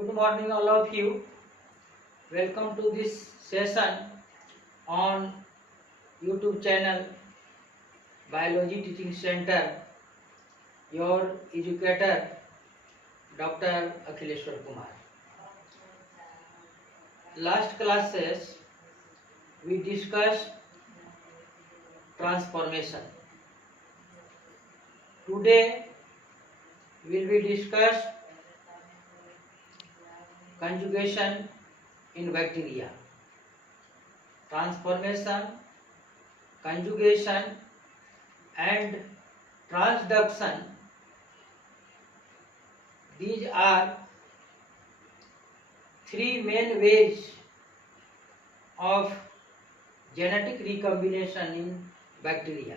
Good morning, all of you. Welcome to this session on YouTube channel Biology Teaching Center. Your educator, Dr. Akhileshwar Kumar. Last classes we discussed transformation. Today will be discussed conjugation in bacteria. Transformation, conjugation and transduction, these are three main ways of genetic recombination in bacteria.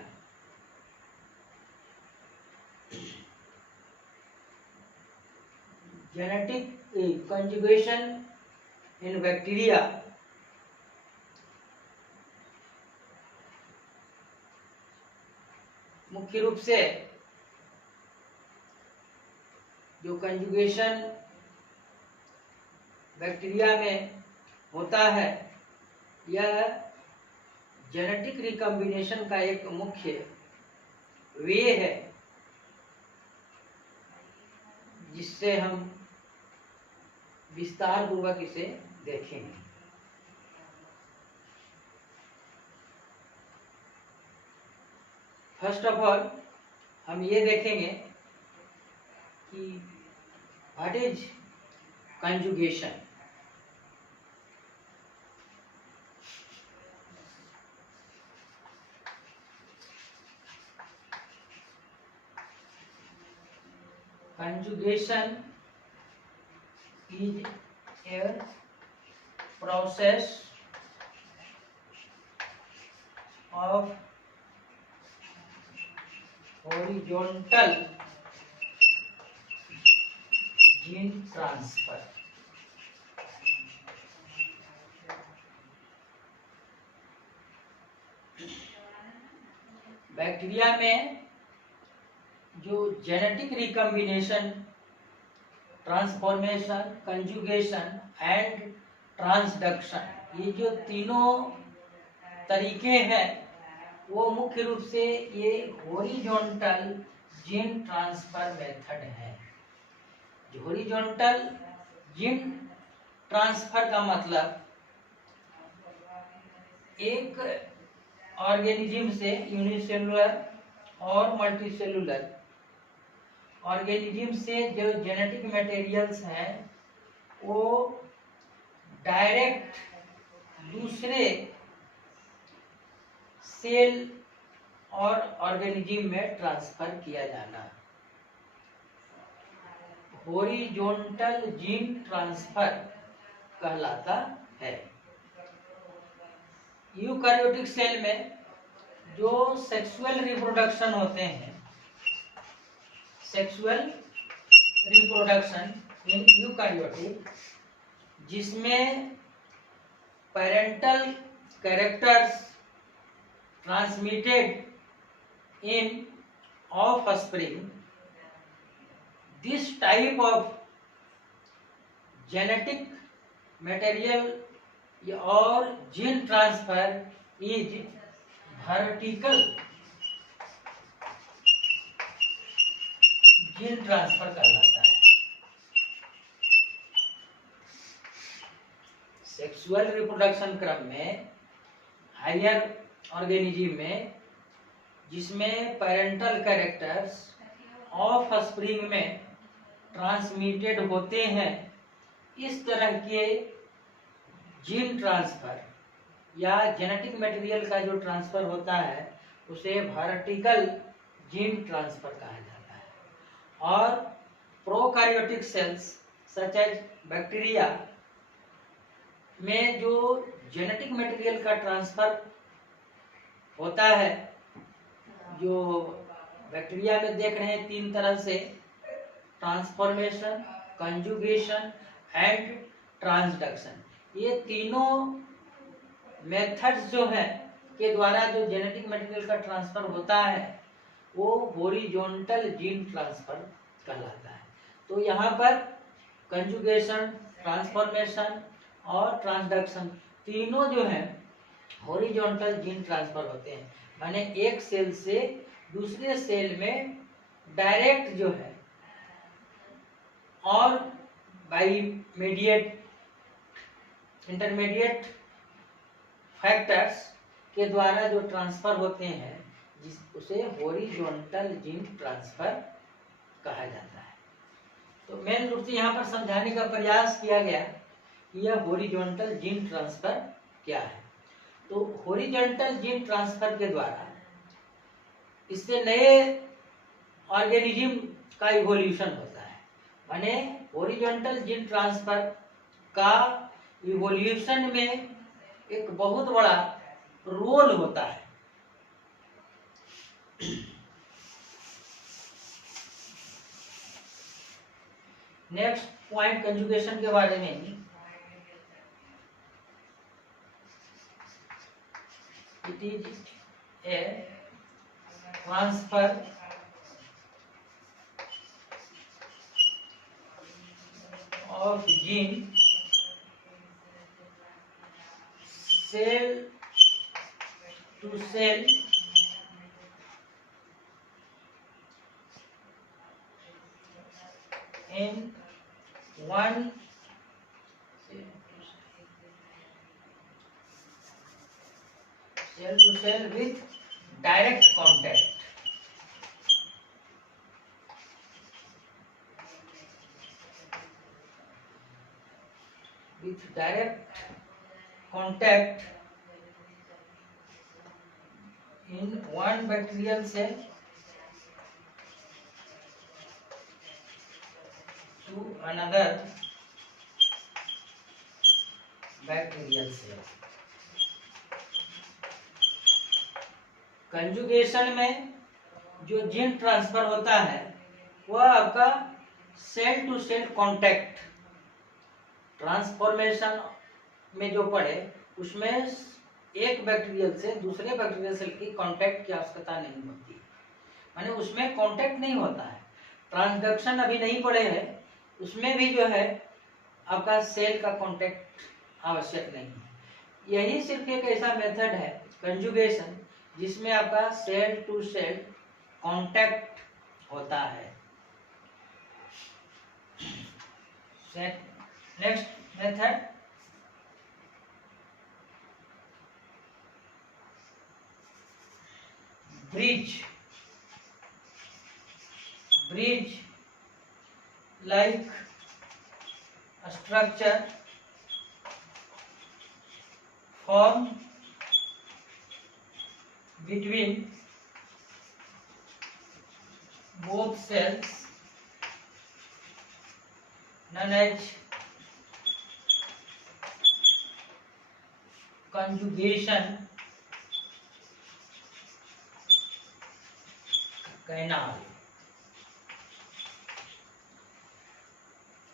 Genetic conjugation in bacteria मुख्य रूप से जो conjugation bacteria में होता है यह genetic recombination का एक मुख्य वे है जिससे हम विस्तार पूर्वक इसे देखेंगे। फर्स्ट ऑफ ऑल हम ये देखेंगे कि what is conjugation. Conjugation is a process of horizontal gene transfer. Bacteria में जो genetic recombination, transformation, conjugation and transduction, ये जो तीनों तरीके हैं वो मुख्य रूप से ये हॉरिजॉन्टल जीन ट्रांसफर मेथड है। जो हॉरिजॉन्टल जीन ट्रांसफर का मतलब एक ऑर्गेनिज्म से यूनिसेलुलर और मल्टीसेलुलर ऑर्गेनिज्म से जो जेनेटिक मटेरियल्स हैं वो डायरेक्ट दूसरे सेल और ऑर्गेनिज्म में ट्रांसफर किया जाना हॉरिजॉन्टल जीन ट्रांसफर कहलाता है। यूकैरियोटिक सेल में जो सेक्सुअल रिप्रोडक्शन होते हैं, सेक्सुअल रिप्रोडक्शन इन यूकैरियोटिक, जिसमें parental characters transmitted in offspring, this type of genetic material or gene transfer is vertical gene transfer कहलाता है। सेक्सुअल रिप्रोडक्शन क्रम में हायर ऑर्गेनिज्म में जिसमें पेरेंटल कैरेक्टर्स ऑफस्प्रिंग में ट्रांसमिटेड होते हैं, इस तरह के जीन ट्रांसफर या जेनेटिक मटेरियल का जो ट्रांसफर होता है उसे वर्टिकल जीन ट्रांसफर कहा जाता है। और prokaryotic cells such as bacteria में जो जेनेटिक मटेरियल का ट्रांसफर होता है, जो बैक्टीरिया में देख रहे हैं तीन तरह से, ट्रांसफॉर्मेशन, कंजुगेशन एंड ट्रांसडक्शन, ये तीनों मेथड्स जो है के द्वारा जो जेनेटिक मटेरियल का ट्रांसफर होता है वो हॉरिजॉन्टल जीन ट्रांसफर कहलाता है। तो यहाँ पर कंजुगेशन, ट्रांसफॉर्मेशन और ट्रांसडक्शन, तीनों जो है हॉरिजॉन्टल जीन ट्रांसफर होते हैं। माने एक सेल से दूसरे सेल में डायरेक्ट जो है और बाई मीडिएट इंटरमीडिएट फैक्टर्स के द्वारा जो ट्रांसफर होते हैं उसे हॉरिजॉन्टल जीन ट्रांसफर कहा जाता है। तो मेन रूप से यहाँ पर समझाने का प्रयास किया गया कि यह हॉरिजॉन्टल जीन ट्रांसफर क्या है। तो हॉरिजॉन्टल जीन ट्रांसफर के द्वारा इससे नए ऑर्गेनिज्म का इवोल्यूशन होता है। माने हॉरिजॉन्टल जीन ट्रांसफर का इवोल्यूशन में एक बहुत बड़ा रोल होता है। नेक्स्ट पॉइंट कंजुगेशन के बारे में, it is a transfer of gene cell to cell in one cell to cell with direct contact. With direct contact in one bacterial cell to another bacterial cell. Conjugation में जो gene transfer होता है वह आपका cell to cell contact, transformation में जो पड़े उसमें एक बैक्टीरियल से दूसरे बैक्टीरियल सेल की कांटेक्ट की आवश्यकता नहीं होती, माने उसमें कांटेक्ट नहीं होता है। ट्रांसडक्शन अभी नहीं पड़े हैं, उसमें भी जो है आपका सेल का कांटेक्ट आवश्यक नहीं है। यही सिर्फ एक ऐसा मेथड है कंजुगेशन जिसमें आपका सेल टू सेल कांटेक्ट होता है। Next method bridge like structure form between both cells known as conjugation canal।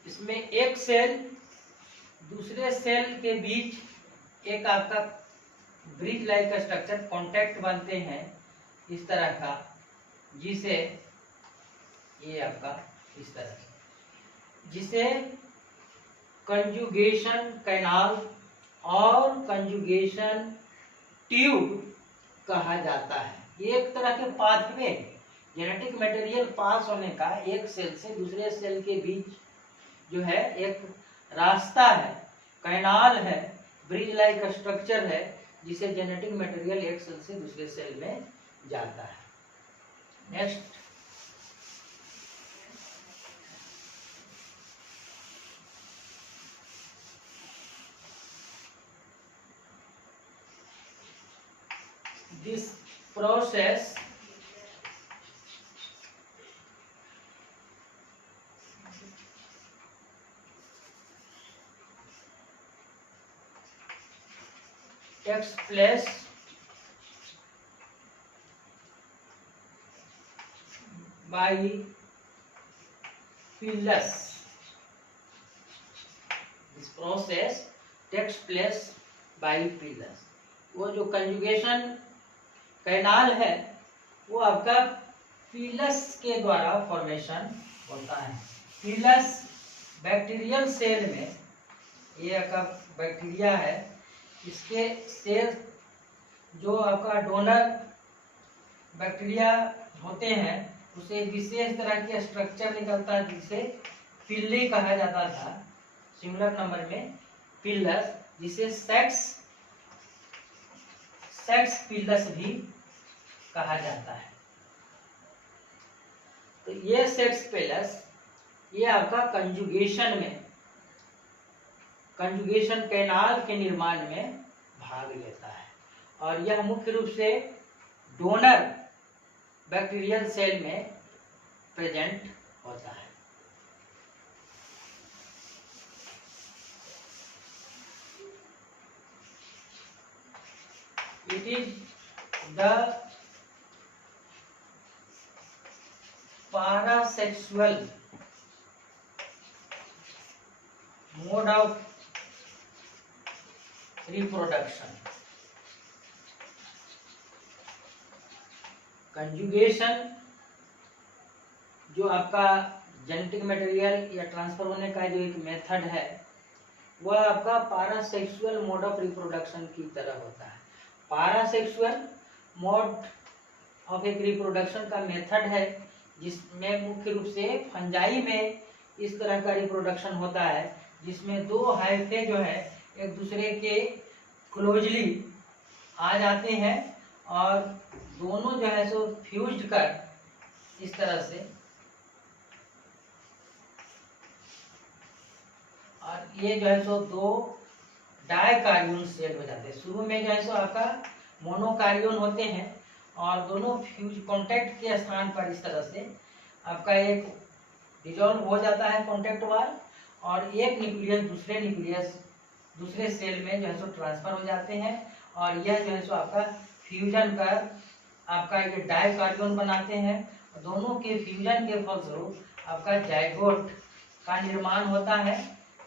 इसमें एक सेल दूसरे सेल के बीच एक आपका ब्रिज लाइक स्ट्रक्चर कांटेक्ट बनते हैं इस तरह का, जिसे ये आपका इस तरह से, जिसे कंजुगेशन कैनाल और कंजुगेशन ट्यूब कहा जाता है। ये एक तरह के पाथवे, जेनेटिक मटेरियल पास होने का एक सेल से दूसरे सेल के बीच जो है एक रास्ता है, कैनाल है, ब्रिज लाइक स्ट्रक्चर है, जिसे जेनेटिक मटेरियल एक सेल से दूसरे सेल में जाता है। Next this process takes place by pillars। This process takes place by pillars। वो जो कंजुगेशन कैनाल है वो आपका पिलस के द्वारा फॉर्मेशन होता है। पिलस बैक्टीरियल सेल में, ये आपका बैक्टीरिया है, इसके सेल जो आपका डोनर बैक्टीरिया होते हैं उसे विशेष तरह के स्ट्रक्चर निकलता है जिसे पिल्ली कहा जाता था, सिंगुलर नंबर में पिल्लस, जिसे सेक्स पिल्लस भी कहा जाता है। तो ये सेक्स पिल्लस ये आपका कंजुगेशन कैनाल के निर्माण में भाग लेता है और यह मुख्य रूप से डोनर बैक्टीरियल सेल में प्रेजेंट होता है। It is the parasexual mode of reproduction. Conjugation जो आपका जेनेटिक मटेरियल या ट्रांसफर होने का जो एक मेथड है वह आपका पारासेक्सुअल मोड ऑफ रिप्रोडक्शन की तरह होता है। पारासेक्सुअल मोड ऑफ एक रिप्रोडक्शन का मेथड है जिसमें मुख्य रूप से फंजाई में इस तरह का रिप्रोडक्शन होता है जिसमें दो हाइफे जो है एक दूसरे के क्लोजली आ जाते हैं और दोनों जो है सो फ्यूज्ड कर इस तरह से, और ये जो है सो दो डायकार्योन सेल हो जाते हैं। शुरू में जो है सो आपका मोनोकार्योन होते हैं और दोनों फ्यूज कांटेक्ट के स्थान पर इस तरह से आपका एक डिजॉल्व हो जाता है कांटेक्ट वाल और एक न्यूक्लियस दूसरे सेल में जो है सो ट्रांसफर हो जाते हैं और यह जो है सो आपका फ्यूजन कर आपका ये डायकार्योन बनाते हैं। दोनों के फ्यूजन के फलस्वरूप आपका जाइगोट का निर्माण होता है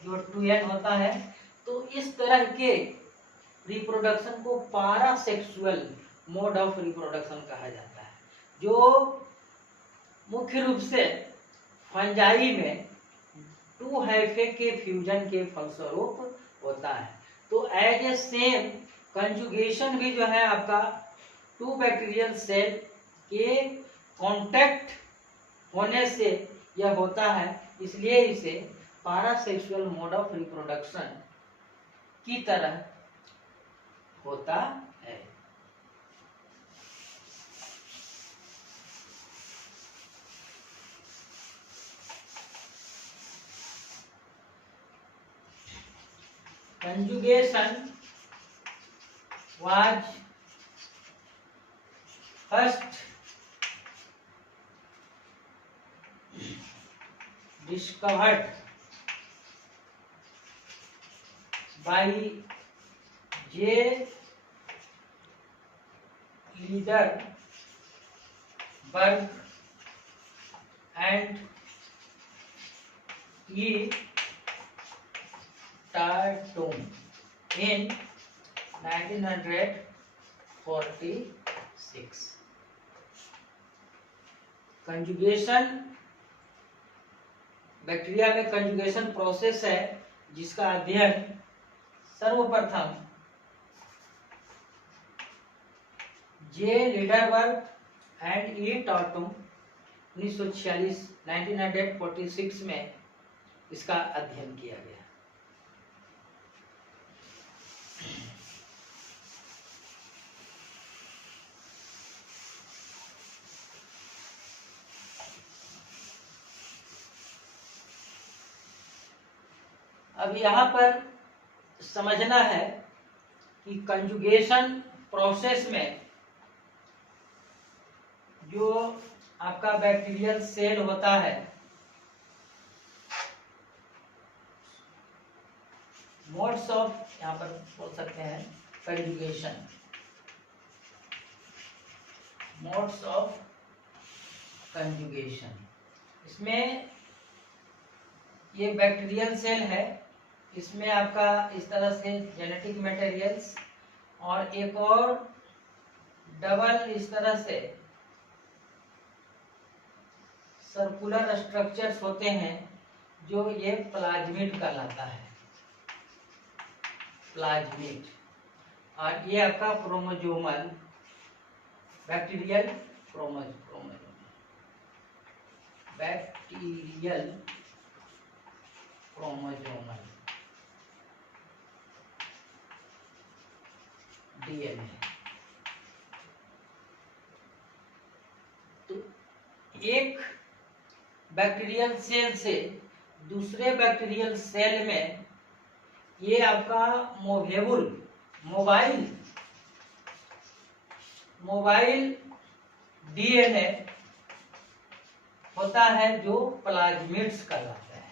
जो 2n होता है। तो इस तरह के रिप्रोडक्शन को पारासेक्सुअल मोड ऑफ रिप्रोडक्शन कहा जाता है जो मुख्य रूप से फंजाई में टू हाइफे के फ्यूजन के फलस्वरूप होता है। तो एज ए सेम कंजुगेशन भी जो है आपका टू बैक्टीरियल सेल के कांटेक्ट होने से यह होता है, इसलिए इसे पारासेक्सुअल मोड ऑफ रिप्रोडक्शन की तरह होता है। Conjugation was first discovered by J. Lederberg and E. Tatum in 1946। Conjugation bacteria में कंजुगेशन प्रोसेस है जिसका अध्ययन सर्वप्रथम जे लीडरबर्ग एंड ई टाटुम 1946 में इसका अध्ययन किया गया। अब यहाँ पर समझना है कि कंजुगेशन प्रोसेस में जो आपका बैक्टीरियल सेल होता है मोड्स ऑफ, यहाँ पर बोल सकते हैं कंजुगेशन, मोड्स ऑफ कंजुगेशन। इसमें ये बैक्टीरियल सेल है, इसमें आपका इस तरह से जेनेटिक मटेरियल्स और एक और डबल इस तरह से सर्कुलर स्ट्रक्चर्स होते हैं जो ये प्लाज्मिड कहलाता है, प्लाज्मिड। और ये आपका chromosomal bacterial chromosomal bacterial chromosomal DNA. तो एक बैक्टीरियल सेल से दूसरे बैक्टीरियल सेल में ये आपका मोबाइल डीएनए होता है, जो प्लाज्मिड्स कहलाता है।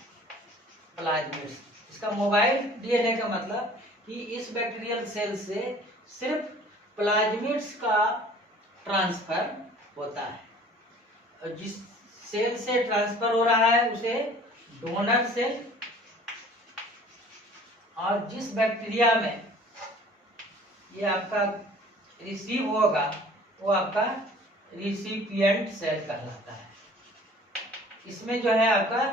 प्लाज्मिड्स, इसका मोबाइल डीएनए का मतलब कि इस बैक्टीरियल सेल से सिर्फ प्लाज्मिड्स का ट्रांसफर होता है, और जिस सेल से ट्रांसफर हो रहा है उसे डोनर सेल, और जिस बैक्टीरिया में ये आपका रिसीव होगा वो आपका रिसिपिएंट सेल कहलाता है। इसमें जो है आपका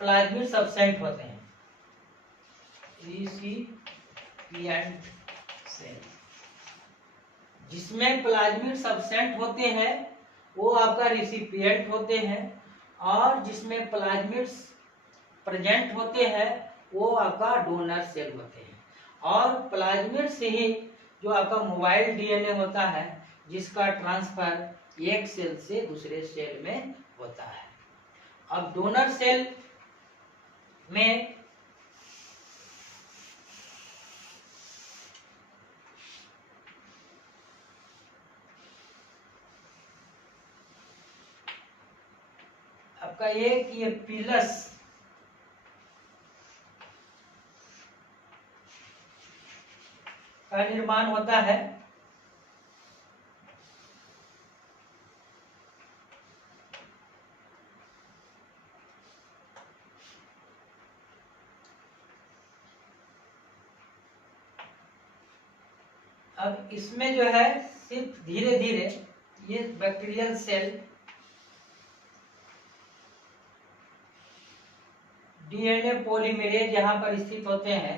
प्लाज्मिड सब्सटेंट होते हैं, रिसिपिएंट सेल। जिसमें प्लाज्मिड सब्सटेंट होते हैं वो आपका रिसिपिएंट होते हैं, और जिसमें प्लाज्मिड्स प्रेजेंट होते हैं वो आपका डोनर सेल होते हैं। और प्लाज्मिड से ही जो आपका मोबाइल डीएनए होता है, जिसका ट्रांसफर एक सेल से दूसरे सेल में होता है। अब डोनर सेल में आपका ये पिलस का निर्माण होता है। अब इसमें जो है सिर्फ धीरे धीरे ये बैक्टीरियल सेल डीएनए पॉलीमरेज यहाँ पर स्थित होते हैं।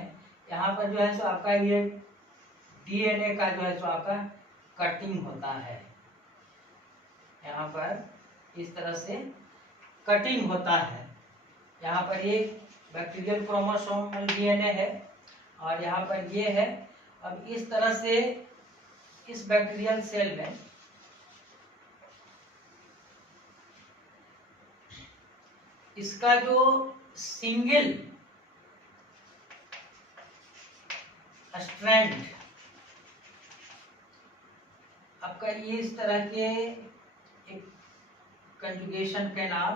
यहाँ पर जो है सो आपका ये डीएनए का जो है सो आपका कटिंग होता है। यहाँ पर इस तरह से कटिंग होता है। यहाँ पर ये बैक्टीरियल क्रोमोसोमल डीएनए है और यहाँ पर ये है। अब इस तरह से इस बैक्टीरियल सेल में इसका जो सिंगल स्ट्रैंड आपका ये इस तरह के एक कंजुगेशन कैनाल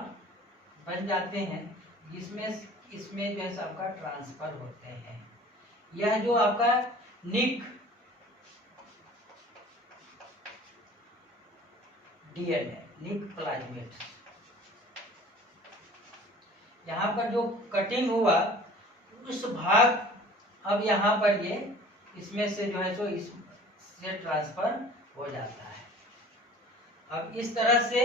बन जाते हैं, जिसमें इसमें जो है आपका ट्रांसफर होते हैं। यह जो आपका निक डीएनए, निक प्लाज्मिड, यहाँ पर जो कटिंग हुआ उस भाग अब यहाँ पर ये इसमें से जो है सो इससे ट्रांसफर हो जाता है। अब इस तरह से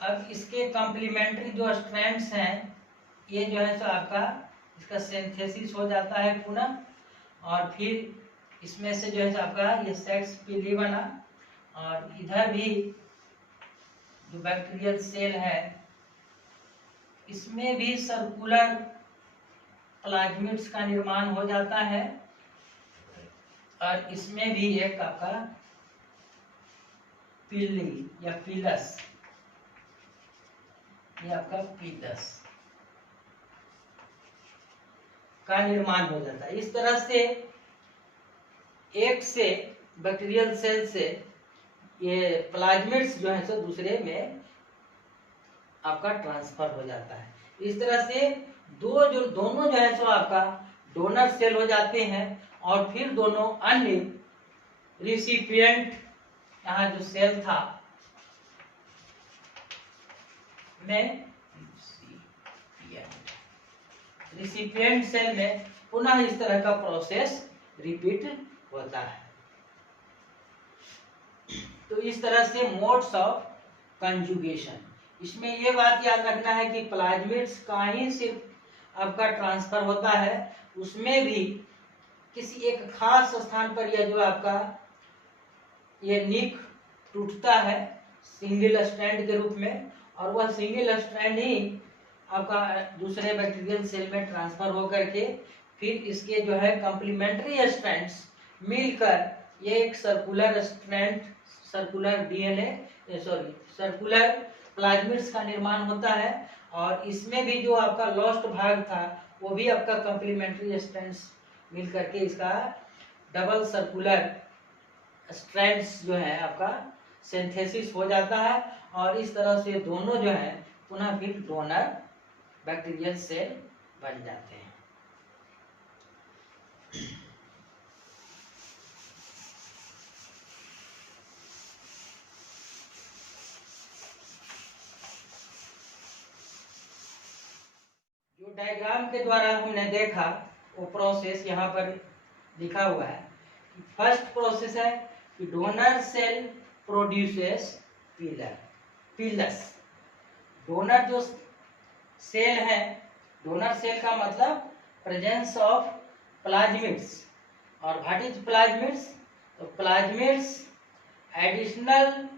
अब इसके कॉम्प्लीमेंट्री जो स्ट्रैंड्स हैं ये जो है सो आपका इसका सिंथेसिस हो जाता है पुनः, और फिर इसमें से जो है सो आपका ये सेक्स पीली बना, और इधर भी जो बैक्टीरियल सेल है इसमें भी सर्कुलर प्लाज्मिड्स का निर्माण हो जाता है, और इसमें भी एक आपका पिल्ली या पिलस, ये आपका पिलस का निर्माण हो जाता है। इस तरह से एक से बैक्टीरियल सेल से ये प्लाज्मिड्स जो है सो दूसरे में आपका ट्रांसफर हो जाता है। इस तरह से दोनों जो है सो आपका डोनर सेल हो जाते हैं, और फिर दोनों अन्य रिसिपिएंट यहाँ जो सेल था में रिसिपिएंट सेल में पुनः इस तरह का प्रोसेस रिपीट होता है। तो इस तरह से मोड्स ऑफ कंजुगेशन। इसमें ये बात याद रखना है कि प्लाज्मिड्स का ही सिर्फ आपका ट्रांसफर होता है, उसमें भी किसी एक खास स्थान पर यह जो आपका ये निक टूटता है सिंगल स्ट्रैंड के रूप में, और वह सिंगल स्ट्रैंड ही आपका दूसरे बैक्टीरियल सेल में ट्रांसफर होकर के फिर इसके जो है कॉम्प्लीमेंट्री स्ट्रैंड्स मिलकर ये एक circular strand, circular DNA circular plasmids का निर्माण होता है। और इसमें भी जो आपका लॉस्ट भाग था वो भी आपका कॉम्प्लीमेंट्री स्ट्रैंड्स मिल करके इसका डबल सर्कुलर स्ट्रैंड्स जो है आपका सिंथेसिस हो जाता है, और इस तरह से दोनों जो है पुनः फिर डोनर बैक्टीरियल सेल बन जाते हैं। जो डायग्राम के द्वारा हमने देखा वो प्रोसेस यहाँ पर लिखा हुआ है। फर्स्ट प्रोसेस है कि डोनर सेल प्रोड्यूसेस पीलस। डोनर जो सेल है, डोनर सेल का मतलब प्रेजेंस ऑफ प्लाज्मिड्स, और व्हाट इज प्लाज्मिड्स? तो plasmids additional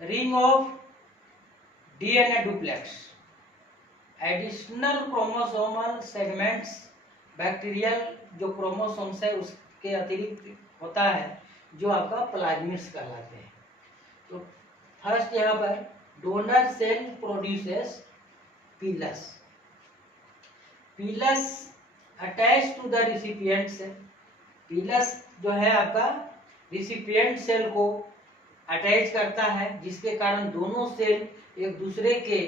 ring of DNA duplex, additional chromosomal segments, bacterial जो क्रोमोसोम्स है उसके अतिरिक्त होता है जो आपका प्लाज्मिड्स कहलाते हैं। तो फर्स्ट यहाँ पर donor cell produces pilus. Pilus attach to the recipient cell. Pilus जो है आपका रिसिपिएंट सेल को अटैच करता है, जिसके कारण दोनों सेल एक दूसरे के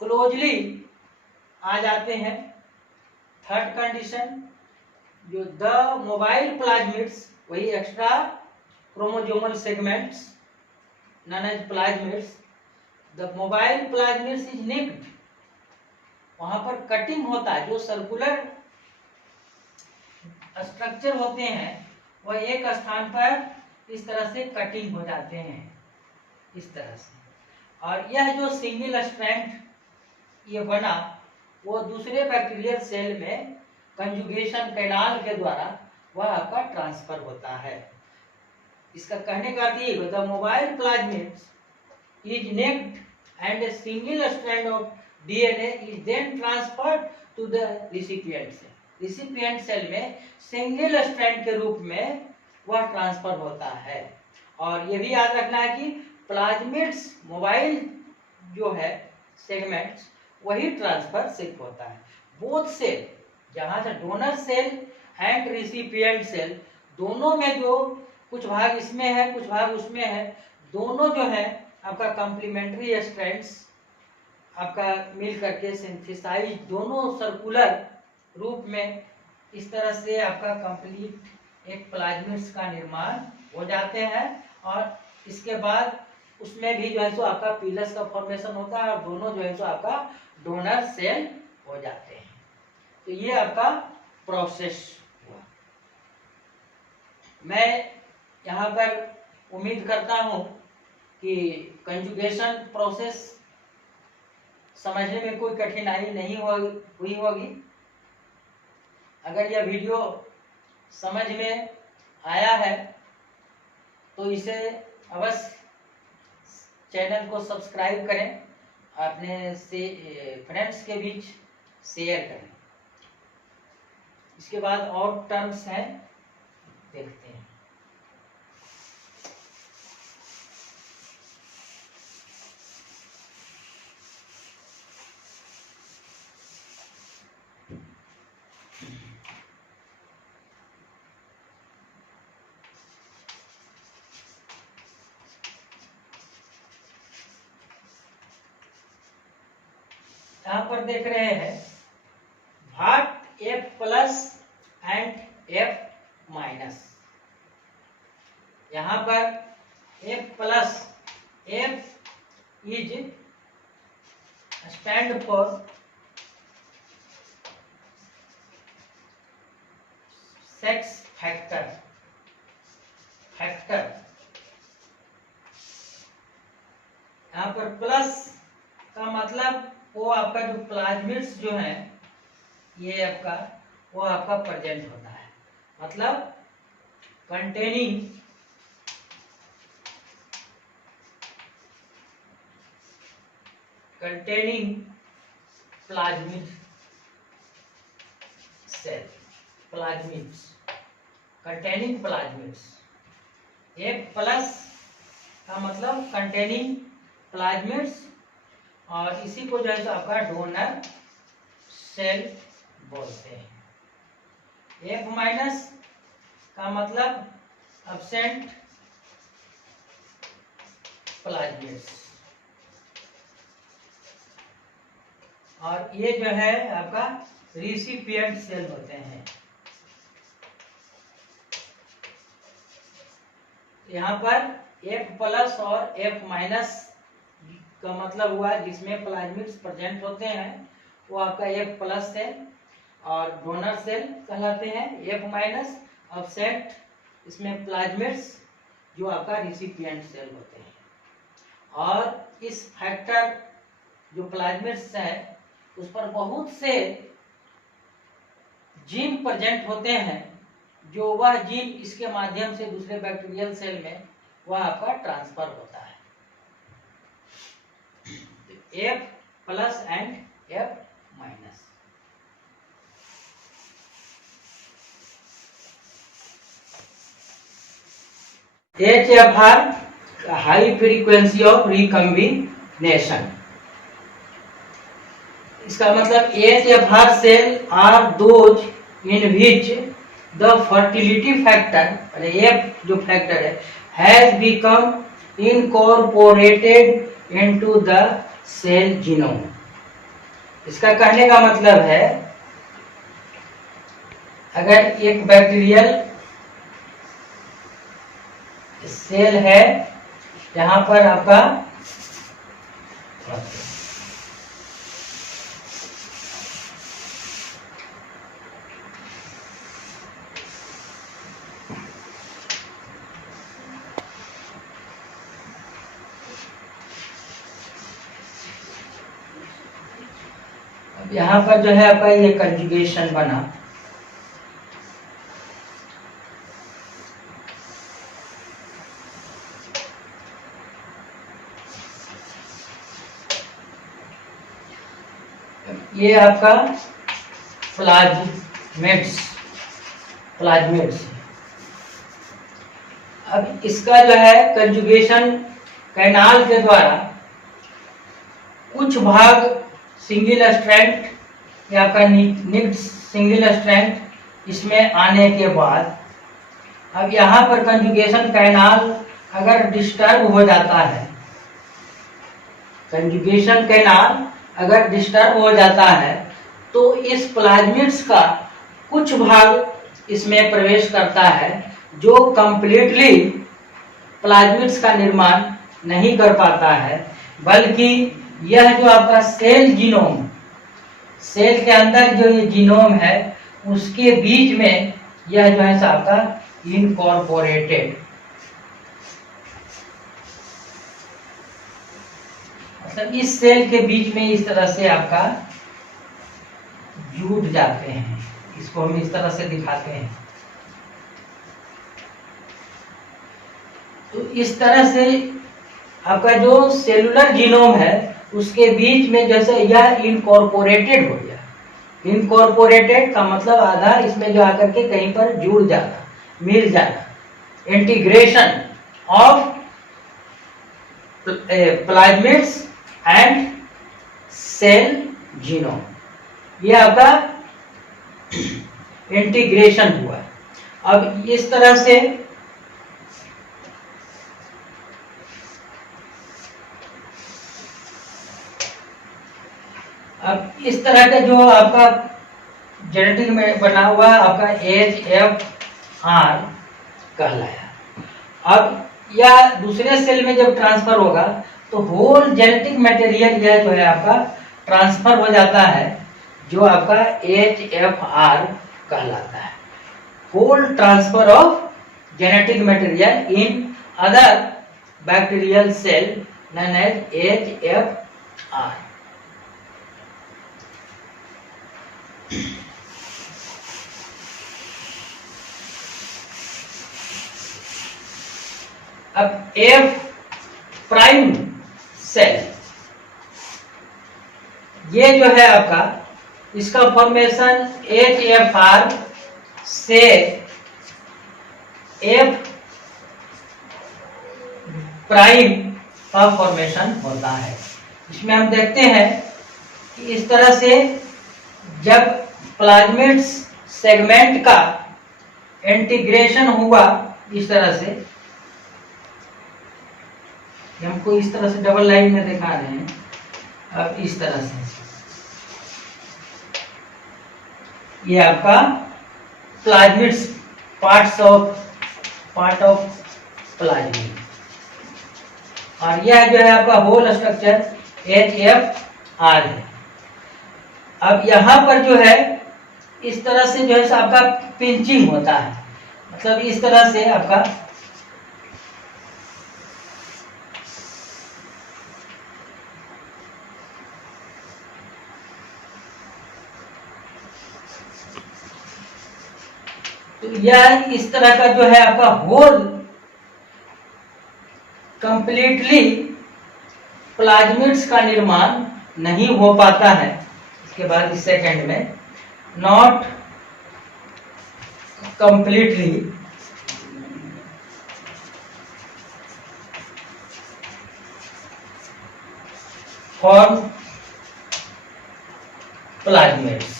क्लोजली आ जाते हैं। थर्ड कंडीशन, जो द मोबाइल प्लाज्मिड्स, वही extra chromosomal segments known as plasmids, the mobile plasmids is nicked, वहां पर कटिंग होता है। जो सर्कुलर स्ट्रक्चर होते हैं वह एक स्थान पर इस तरह से कटिंग हो जाते हैं, इस तरह से, और यह जो सिंगल स्ट्रैंड ये बना वो दूसरे बैक्टीरियल सेल में कंजुगेशन कैनाल के द्वारा वह आपका ट्रांसफर होता है। इसका कहने का अर्थ ये, the mobile plasmids is naked and a single strand of DNA is then transferred to the recipient cell. Recipient cell में सिंगल स्ट्रैंड के रूप में वह ट्रांसफर होता है। और ये भी याद रखना है कि प्लाज्मिड्स मोबाइल जो है सेगमेंट्स वही ट्रांसफर सिर्फ होता है। बोथ सेल, जहां से donor cell and recipient cell, दोनों में जो कुछ भाग इसमें है कुछ भाग उसमें है, दोनों जो है आपका कॉम्प्लीमेंट्री स्ट्रैंड्स आपका मिल करके सिंथेसाइज दोनों सर्कुलर रूप में इस तरह से आपका कंप्लीट एक प्लाज्मिड्स का निर्माण हो जाते हैं। और इसके बाद उसमें भी जो है सो आपका पीलस का फॉर्मेशन होता है, और दोनों जो है सो आपका डोनर सेल हो जाते हैं। तो ये आपका प्रोसेस हुआ। मैं यहाँ पर उम्मीद करता हूँ कि कंजुगेशन प्रोसेस समझने में कोई कठिनाई नहीं हुई होगी। अगर यह वीडियो समझ में आया है तो इसे अवश्य चैनल को सब्सक्राइब करें, अपने से फ्रेंड्स के बीच शेयर करें। इसके बाद और टर्म्स हैं, देखते हैं। यहाँ पर देख रहे हैं भाट F plus and F minus. यहाँ पर F plus, F is stand for sex factor, plus का मतलब वो आपका जो प्लाज्मिड्स जो है ये आपका वो आपका प्रेजेंट होता है, मतलब containing plasmid cell, plasmids containing plasmids. एक प्लस का मतलब कंटेनिंग प्लाज्मिड्स, और इसी को जो है तो आपका डोनर सेल बोलते हैं। एक माइनस का मतलब एब्सेंट प्लाज्मिड्स, और ये जो है आपका रिसिपिएंट सेल होते हैं। यहाँ पर एक प्लस और एक माइनस का मतलब हुआ जिसमें प्लाज्मिड्स प्रेजेंट होते हैं वो आपका एक प्लस सेल और डोनर सेल कहलाते हैं। एक माइनस एब्सेंट, इसमें प्लाज्मिड्स जो आपका रिसिपिएंट सेल होते हैं। और इस फैक्टर जो प्लाज्मिड्स है उस पर बहुत से जीन प्रेजेंट होते हैं, जो वह जीन इसके माध्यम से दूसरे बैक्टीरियल सेल में वह आपका ट्रांसफर होता है। F plus and F minus. HFR high frequency of recombination, इसका मतलब HFR cell are those in which the fertility factor, F जो फैक्टर है, has become incorporated into the cell genome. इसका कहने का मतलब है अगर एक बैक्टीरियल सेल है यहाँ पर आपका यहाँ पर जो है आपका ये कंजुगेशन बना, ये आपका प्लाज्मिड्स। अब इसका जो है कंजुगेशन कैनाल के द्वारा कुछ भाग सिंगल स्ट्रैंड या आपका निक्ड सिंगल स्ट्रैंड इसमें आने के बाद अब यहाँ पर कंजुगेशन कैनाल अगर डिस्टर्ब हो जाता है, कंजुगेशन कैनाल अगर डिस्टर्ब हो जाता है तो इस प्लाज्मिड्स का कुछ भाग इसमें प्रवेश करता है जो कंप्लीटली प्लाज्मिड्स का निर्माण नहीं कर पाता है, बल्कि यह जो आपका सेल जीनोम, सेल के अंदर जो ये जीनोम है उसके बीच में यह जो है आपका इनकॉर्पोरेटेड, मतलब इस सेल के बीच में इस तरह से आपका जुड़ जाते हैं। इसको हम इस तरह से दिखाते हैं। तो इस तरह से आपका जो सेलुलर जीनोम है उसके बीच में जैसे यह इनकॉर्पोरेटेड हो गया। इनकॉर्पोरेटेड का मतलब आधा इसमें जो आकर के कहीं पर जुड़ जाना, मिल जाना, integration of plasmids and cell genome, ये आपका इंटीग्रेशन हुआ। अब इस तरह से अब इस तरह का जो आपका जेनेटिक में बना हुआ आपका HFR कहलाया। अब यह दूसरे सेल में जब ट्रांसफर होगा तो होल जेनेटिक मटेरियल यह जो है आपका ट्रांसफर हो जाता है, जो आपका HFR कहलाता है, whole transfer of genetic material in other bacterial cell known as HFR. अब F प्राइम सेल, ये जो है आपका, इसका फॉर्मेशन HFR से F प्राइम का फॉर्मेशन होता है। इसमें हम देखते हैं कि इस तरह से जब प्लाज्मिड्स सेगमेंट का इंटीग्रेशन हुआ, इस तरह से हमको इस तरह से डबल लाइन में दिखा रहे हैं। अब इस तरह से ये आपका प्लाज्मिड्स पार्ट ऑफ प्लाज्मिड, और यह जो है आपका होल स्ट्रक्चर HFR है। अब यहाँ पर जो है इस तरह से जो है आपका पिंचिंग होता है, मतलब इस तरह से आपका तो यह इस तरह का जो है आपका होल कंप्लीटली प्लाज्मिड्स का निर्माण नहीं हो पाता है। इसके बाद इस सेकंड में not completely form plasmids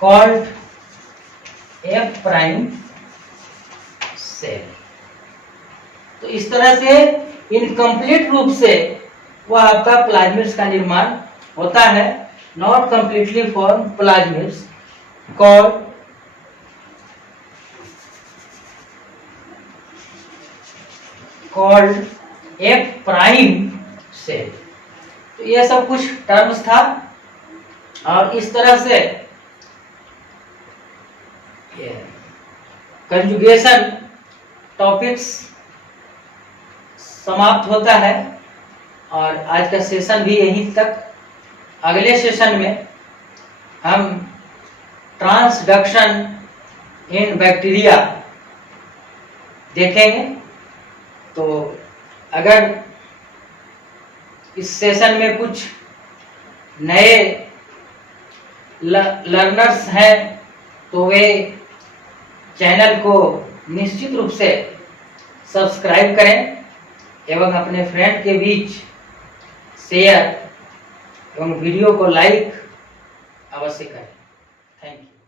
called F prime cell. तो इस तरह से इनकम्प्लीट रूप से वह आपका प्लाज्मिड्स का निर्माण होता है। Not completely form plasmids called F prime cell. तो यह सब कुछ टर्म्स था, और इस तरह से कंजुगेशन टॉपिक्स समाप्त होता है, और आज का सेशन भी यहीं तक। अगले सेशन में हम ट्रांसडक्शन इन बैक्टीरिया देखेंगे। तो अगर इस सेशन में कुछ नए लर्नर्स हैं तो वे चैनल को निश्चित रूप से सब्सक्राइब करें एवं अपने फ्रेंड के बीच शेयर एवं वीडियो को लाइक अवश्य करें। Thank you.